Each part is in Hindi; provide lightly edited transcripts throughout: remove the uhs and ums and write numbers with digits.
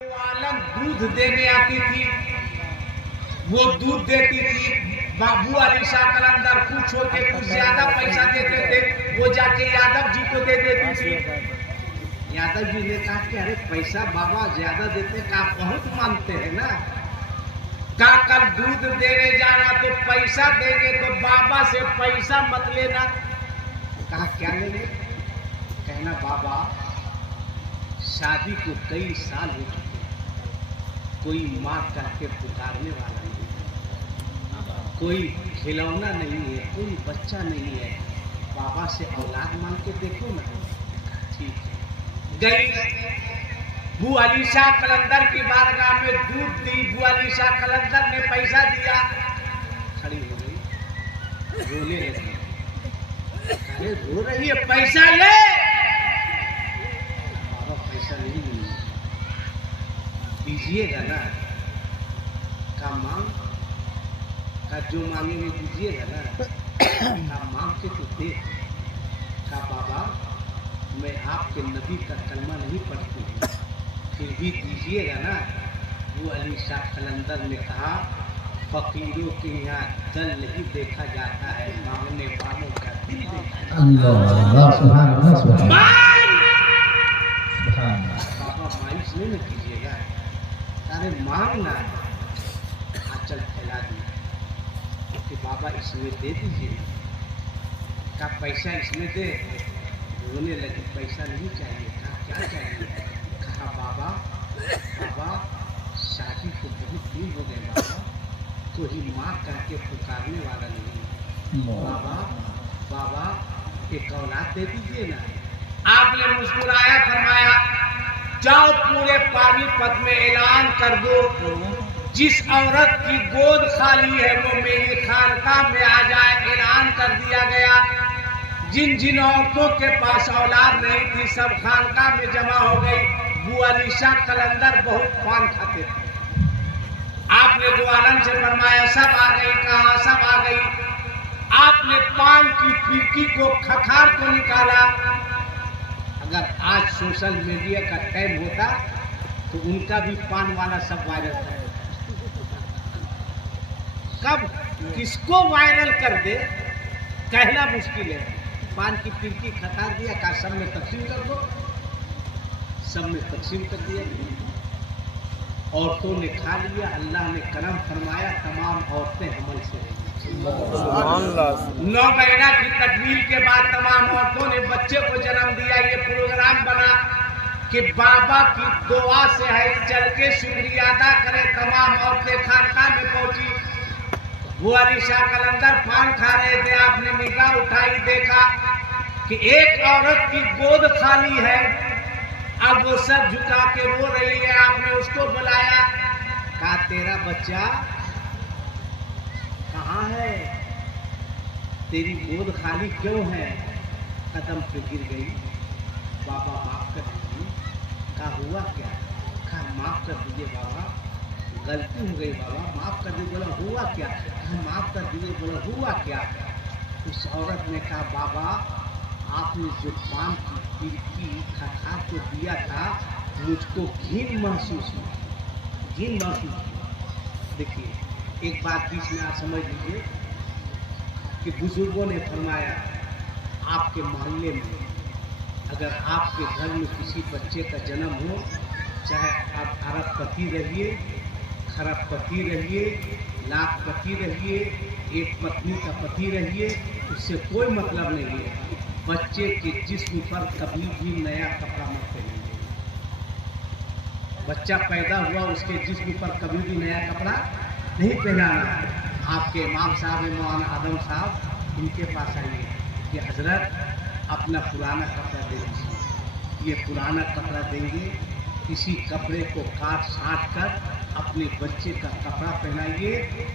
आलम दूध देने आती थी, वो दूध देती थी। बाबू अली शाह कलंदर कुछ होके कुछ ज्यादा पैसा देते थे, वो जाके यादव जी को दे देती थी। यादव जी ने कहा कि अरे पैसा बाबा ज्यादा देते का आप बहुत मानते हैं ना, का कल दूध देने जाना तो पैसा देंगे तो बाबा से पैसा मत लेना। कहा क्या लेंगे? कहना बाबा शादी को कई साल हो चुके, कोई माँ कह के पुकारने वाला नहीं, कोई खिलौना नहीं है, कोई बच्चा नहीं है, बाबा से औलाद मांग के देखो ना। ठीक है, गई बू अली शाह कलंदर की बारगाह में दूध दी। बू अली शाह कलंदर ने पैसा दिया, खड़ी हो गई, रोने लगी। अरे रो रही है, पैसा ले। बाबा पैसा नहीं दीजिएगा ना। का मांग का जो मांगेंगे दीजिएगा ना। का मांग के तो दे। का बाबा मैं आपके नबी का कलमा नहीं पढ़ती हूँ, फिर भी दीजिएगा ना। वो अली शाह कलंदर ने कहा फकीरों के यहाँ दल नहीं देखा जाता है, मांगने वालों का दिल देखा जाता है। बाबा मायूस नहीं न कीजिएगा, अरे मांगना। आंचल फैला दी कि बाबा इसमें दे दीजिए। का पैसा इसमें दे। रोने लगी, पैसा नहीं चाहिए। कहा क्या चाहिए? कहा बाबा बाबा शादी को बहुत दिन हो गए बाबा, कोई माँ कह के पुकारने वाला नहीं। बाबा बाबा एक औलाद दे दीजिए ना। आपने मुस्कुराया, फरमाया जाओ पूरे पानीपत में ऐलान कर दो, जिस औरत की गोद खाली है वो मेरी खानकाह में आ जाए। ऐलान कर दिया गया। जिन जिन औरतों के पास औलाद नहीं थी सब खानकाह में जमा हो गई। बू अली शाह कलंदर बहुत पान खाते थे। आपने जो आलम से फरमाया सब आ गई। कहा सब आ गई। आपने पान की पीकी को खखार को निकाला। अगर आज सोशल मीडिया का टाइम होता तो उनका भी पान वाला सब वायरल था। कब किसको वायरल कर दे कहना मुश्किल है। पान की पिरकी खतार दिया, का सब में तकसीम कर दो, सब में तकसीम कर दिया। औरतों ने खा लिया, अल्लाह ने करम फरमाया, तमाम औरतें हमल से रही। 9 महीना की तकमील के बाद तमाम औरतों ने बच्चे को जन्म दिया। ये प्रोग्राम बना कि बाबा की दुआ से है चल के शुक्रिया अदा करें। तमाम औरतें खानकाह में पहुंची। वो अली शाह कलंदर पान खा रहे थे। आपने निगाह उठाई, देखा कि एक औरत की गोद खाली है। अब वो सर झुका के रो रही है। आपने उसको बुलाया, कहा तेरा बच्चा कहाँ है? तेरी गोद खाली क्यों है? कदम पे गिर गई। बाबा माफ कर दीजिए। कहा हुआ क्या? कहा माफ कर दीजिए बाबा, गलती हो गई बाबा, माफ कर दीजिए। बोला हुआ क्या? कहा माफ कर दीजिए। बोला हुआ क्या? उस औरत ने कहा बाबा आपने जो पान की पिरकी खखा को दिया था मुझको घिन महसूस हुआ, घिन महसूस हुआ। देखिए एक बात बीच में आप समझ लीजिए कि बुजुर्गों ने फरमाया आपके मोहल्ले में अगर आपके घर में किसी बच्चे का जन्म हो, चाहे आप अरबपति रहिए, खरबपति रहिए, लाखपति रहिए, एक पत्नी का पति रहिए, उससे कोई मतलब नहीं है। बच्चे के जिस्म पर कभी भी नया कपड़ा मत पहनिए। बच्चा पैदा हुआ उसके जिस्म पर कभी भी नया कपड़ा नहीं पहनाना। आपके इमाम साहब मौलाना आदम साहब इनके पास आइए कि हजरत अपना पुराना कपड़ा दे दीजिए। ये पुराना कपड़ा देंगे, इसी कपड़े को काट छाँट कर अपने बच्चे का कपड़ा पहनाइए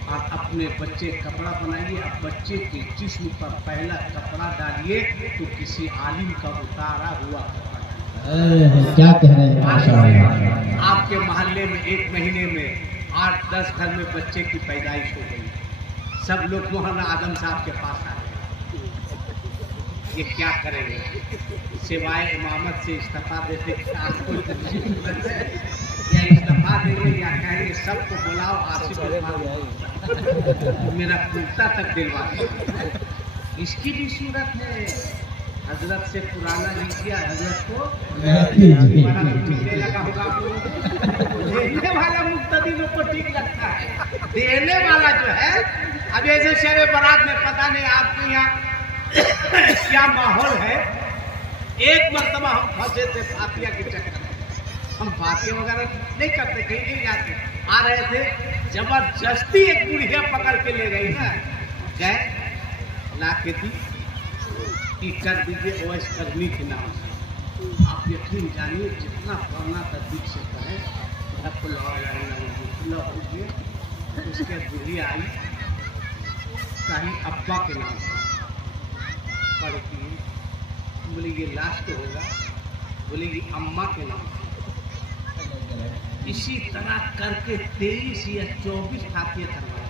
और अपने बच्चे कपड़ा बनाइए। अब बच्चे के जिस्म पर पहला कपड़ा डालिए तो किसी आलिम का उतारा हुआ कपड़ा। क्या कह रहे हैं? आपके मोहल्ले में 1 महीने में 8-10 घर में बच्चे की पैदाइश हो गई। सब लोग मौलाना आदम साहब के पास आ गए। ये क्या करेंगे? सिवाय इमामत से इस्तीफा देते कि आपको या इस्तीफा देंगे या कहेंगे सबको बुलाओ आसिफ मेरा कुर्ता तक दिलवा दो। इसकी भी सूरत है। हजरत से पुराना लीजिए, हजरत को बड़ा मिलने लगा होगा आपको। देने वाला मुक्तदी लोग को ठीक लगता है, देने वाला जो है। अब ऐसे शहर बारात में पता नहीं आपके यहाँ क्या माहौल है। एक मरतबा हम फंसे थे फातिया के चक्कर में। हम फातिया वगैरह नहीं करते, कहीं नहीं जाते। आ रहे थे, जबरदस्ती एक बुढ़िया पकड़ के ले गई ना, गए ला के दी कि कर दीजिए ओएस करनी के नाम से। आप यकीन जानिए जितना पढ़ना तदबीर से पढ़े उसके बुढ़िया आई कहीं अब्बा के नाम से पढ़ती है। बोले ये लास्ट होगा, बोले ये अम्मा के नाम से। इसी तरह करके 23 या 24 फातिया करवाए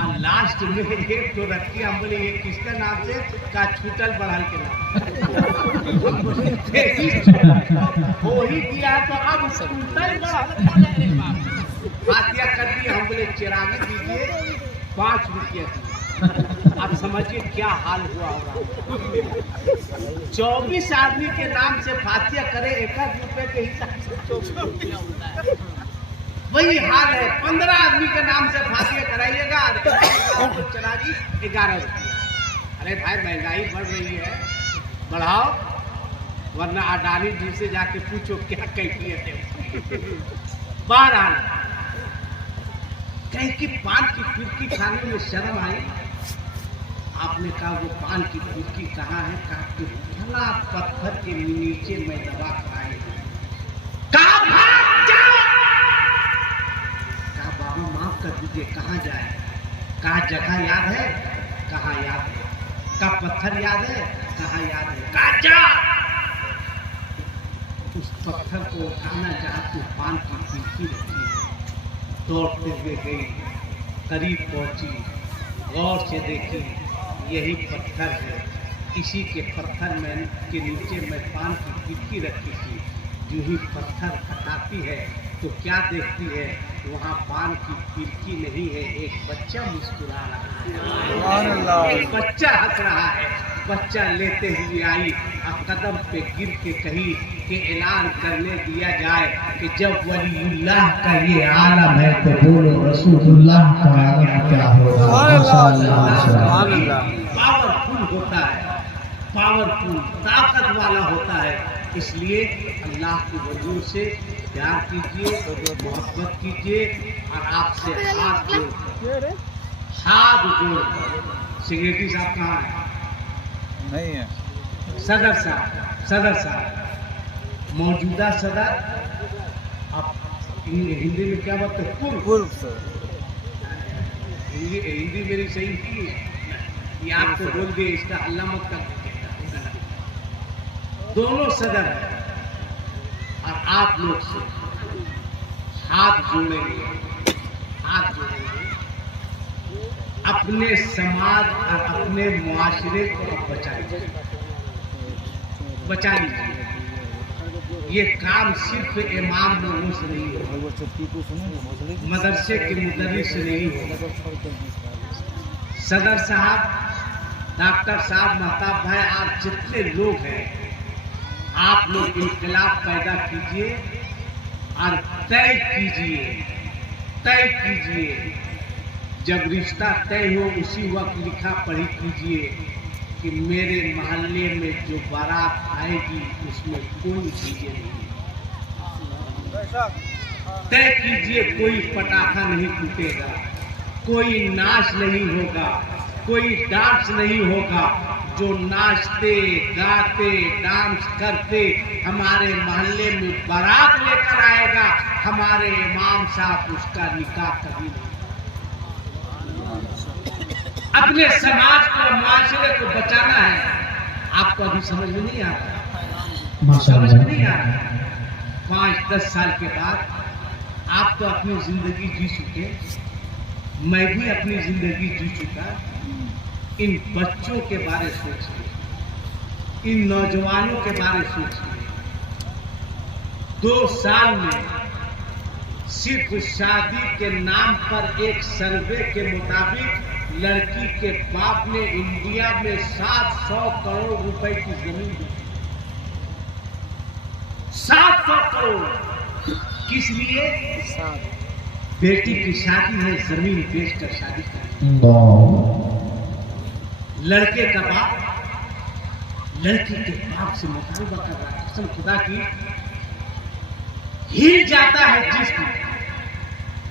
और लास्ट में एक तो रखी। हम बोले ये किसके नाम से? का छूटल बढ़ाल के नाम हो ही दिया तो अब छूटल फातिया कर दी। हम बोले चिरागी दीजिए 5 रुपये की। आप समझिए क्या हाल हुआ होगा। 24 आदमी के नाम से फातिया करे 1 रुपए के हिसाब से वही हाल है। 15 आदमी के नाम से फातिया कराइएगा तो चरागी 11 रुपये। अरे भाई महंगाई बढ़ रही है, बढ़ाओ, वरना अडानी जी से जाके पूछो क्या कैफियत है। बहरहाल कहीं की पान की फिरकी खाने में शर्म आई। आपने कहा वो पान की फिरकी कहाँ है? कहा कि भला पत्थर के नीचे में दबा खाए। कहा बाबा माफ कर दीजिए, कहाँ जाए? कहा जगह याद है? कहाँ याद है? का पत्थर याद है? कहाँ याद है? कहा जा उस पत्थर को उठाना जहाँ तो पान की फिरकी रखी है। दौड़ते हुए गई, करीब पहुंची, गौर से देखी, यही पत्थर है। इसी के पत्थर में के नीचे मैं पान की फिरकी रखी थी। जो ही पत्थर हटाती है तो क्या देखती है? वहाँ पान की फिरकी नहीं है, एक बच्चा मुस्कुरा रहा है, एक बच्चा हंस रहा है। बच्चा लेते हुए आई और कदम पे गिर के कही कि ऐलान करने दिया जाए कि जब वलीउल्लाह का ये आलम है तो बोलो रसूलुल्लाह का आलम क्या होगा। पावरफुल होता है, पावरफुल ताकत वाला होता है। इसलिए अल्लाह के वजूद से प्यार कीजिए, मोहब्बत कीजिए और आपसे हाथ जोड़ सिगरेटी साहब कहाँ है? नहीं है। सदर साहब मौजूदा सदर। अब हिंदी में क्या बात है? पूर्व सर। हिंदी मेरी सही थी, ये आपको बोल दिए, इसका हल्ला मत कर। दोनों सदर हैं और आप लोग से हाथ जोड़ेंगे, हाथ जोड़ेंगे। अपने समाज और अपने मुआशरे को बचा लीजिए। ये काम सिर्फ इमाम लोगों से नहीं होगा, मदरसे के मुदर्रिस से नहीं होगा। सदर साहब, डॉक्टर साहब, महताब भाई, आप जितने लोग हैं, आप लोग इनकलाब पैदा कीजिए और तय कीजिए। जब रिश्ता तय हो उसी वक्त लिखा पढ़ी कीजिए कि मेरे मोहल्ले में जो बारात आएगी उसमें कोई चीजें नहीं। तय कीजिए, कोई पटाखा नहीं फूटेगा, कोई नाच नहीं होगा, कोई डांस नहीं होगा। जो नाचते गाते डांस करते हमारे मोहल्ले में बारात लेकर आएगा, हमारे इमाम साहब उसका निकाह कभी नहीं। अपने समाज को, मुआशरे को बचाना है। आपको अभी समझ में नहीं आ रहा, समझ में नहीं आ रहा। 5-10 साल के बाद आप तो अपनी जिंदगी जी चुके, मैं भी अपनी जिंदगी जी चुका। इन बच्चों के बारे सोचिए, इन नौजवानों के बारे सोचिए। 2 साल में सिर्फ शादी के नाम पर एक सर्वे के मुताबिक लड़की के बाप ने इंडिया में 700 करोड़ रुपए की जमीन दी। 700 करोड़ किस लिए? बेटी की शादी है, जमीन बेचकर शादी कर। लड़के का बाप लड़की के बाप से मुतालबा कर रहा है, कसम खुदा की हिल जाता है जिस्म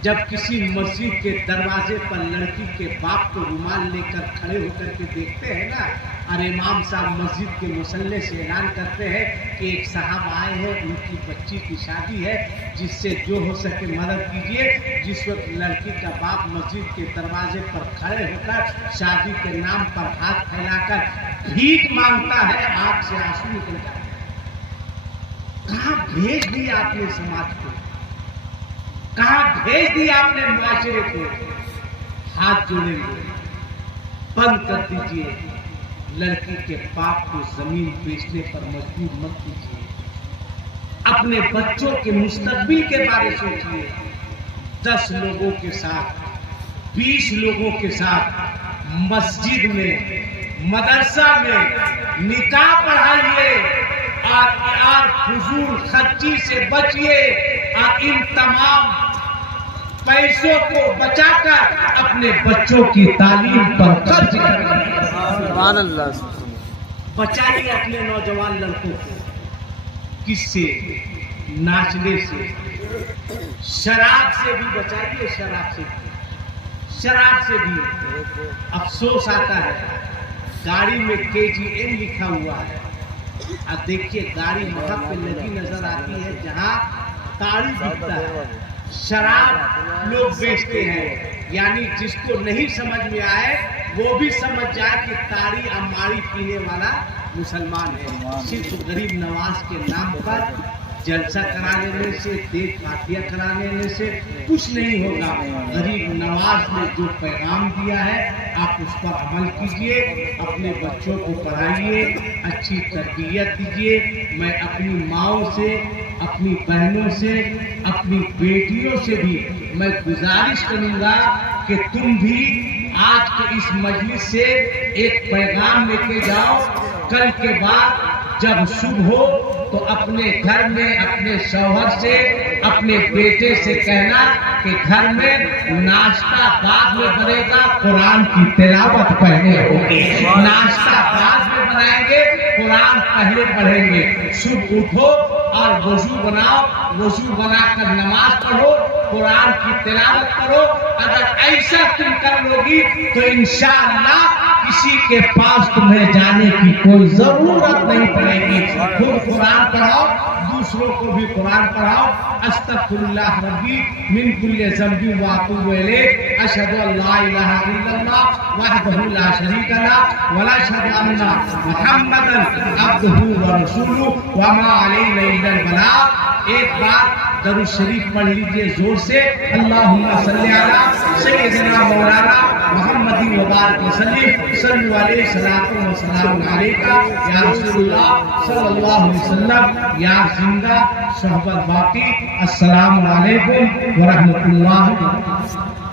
जब किसी मस्जिद के दरवाजे पर लड़की के बाप को रुमाल लेकर खड़े होकर के देखते हैं ना, और इमाम साहब मस्जिद के मुसल्ले से ऐलान करते हैं कि एक साहब आए हैं, उनकी बच्ची की शादी है, जिससे जो हो सके मदद कीजिए। जिस वक्त लड़की का बाप मस्जिद के दरवाजे पर खड़े होकर शादी के नाम पर हाथ फैलाकर भीख मांगता है, आंख से आंसू निकल जाते हैं। कहाँ भेज दिया आपने समाज को, कहाँ भेज दिया आपने मुआशरे को? हाथ जोड़ेंगे, बंद कर दीजिए। लड़की के बाप को जमीन बेचने पर मजबूर मत कीजिए। अपने बच्चों के मुस्तकबिल के बारे में सोचिए। 10 लोगों के साथ, 20 लोगों के साथ मस्जिद में, मदरसा में निकाह पढ़ाइए और फजूल खर्ची से बचिए और इन तमाम पैसों को बचाकर अपने बच्चों की तालीम पर खर्च करें। बचाइए अपने नौजवान लड़कों को किससे? नाचने से, शराब से भी बचाइए। शराब से भी अफसोस आता है, गाड़ी में KGM लिखा हुआ है। अब देखिए गाड़ी वहां पे लगी नजर आती है जहां ताड़ी बिकता है, शराब लोग बेचते हैं। यानी जिसको नहीं समझ में आए वो भी समझ जाए कि ताड़ी अमाड़ी पीने वाला मुसलमान है। सिर्फ गरीब नवाज के नाम पर जलसा करा लेने से, देख फातिया करा लेने से कुछ नहीं होगा। गरीब नवाज ने जो पैगाम दिया है आप उस पर अमल कीजिए, अपने बच्चों को पढ़ाइए, अच्छी तरबियत दीजिए। मैं अपनी माओं से, अपनी बहनों से, अपनी बेटियों से भी मैं गुजारिश करूंगा कि तुम भी आज के इस मजलिस से एक पैगाम लेके जाओ। कल के बाद जब सुबह हो तो अपने घर में अपने शौहर से, अपने बेटे से कहना कि घर में नाश्ता बाद में बनेगा, कुरान की तिलावत पहले होगी। नाश्ता बाद में बनाएंगे, कुरान पहले पढ़ेंगे। सुबह उठो और वजू बनाओ, वजू बनाकर नमाज पढ़ो, कुरान की तिलावत करो। अगर ऐसा तुम कर लोगी तो इंशाअल्लाह किसी के पास तुम्हें जाने की कोई जरूरत नहीं पड़ेगी। खुद कुरान पढ़ाओ, दूसरों को भी कुरान पढ़ाओ। अस्तगफिरुल्लाह रब्बी मिन कुल्ली ज़ंबी व अतूबु इलैह। अशहदु अल्ला इलाहा इल्लल्लाह वहदहु ला शरीका लहु व अशहदु अन्ना मुहम्मदन अब्दुहु व रसूलुहु व मा अलैना इल्लल बलाग। एक बार दरूद शरीफ पढ़ लीजिए जोर से। अल्लाहुम्मा सल्ली अला सय्यिदिना मौलाना मुहम्मदी व बारिक वसल्लिम सल्लल्लाहु अलैहि सलातु व सलाम अलैका या रसूलुल्लाह सल्लल्लाहु अलैहि वसल्लम या जिंदा सोहबत बाकी। अस्सलामु अलैकुम व रहमतुल्लाहि व बरकातहू।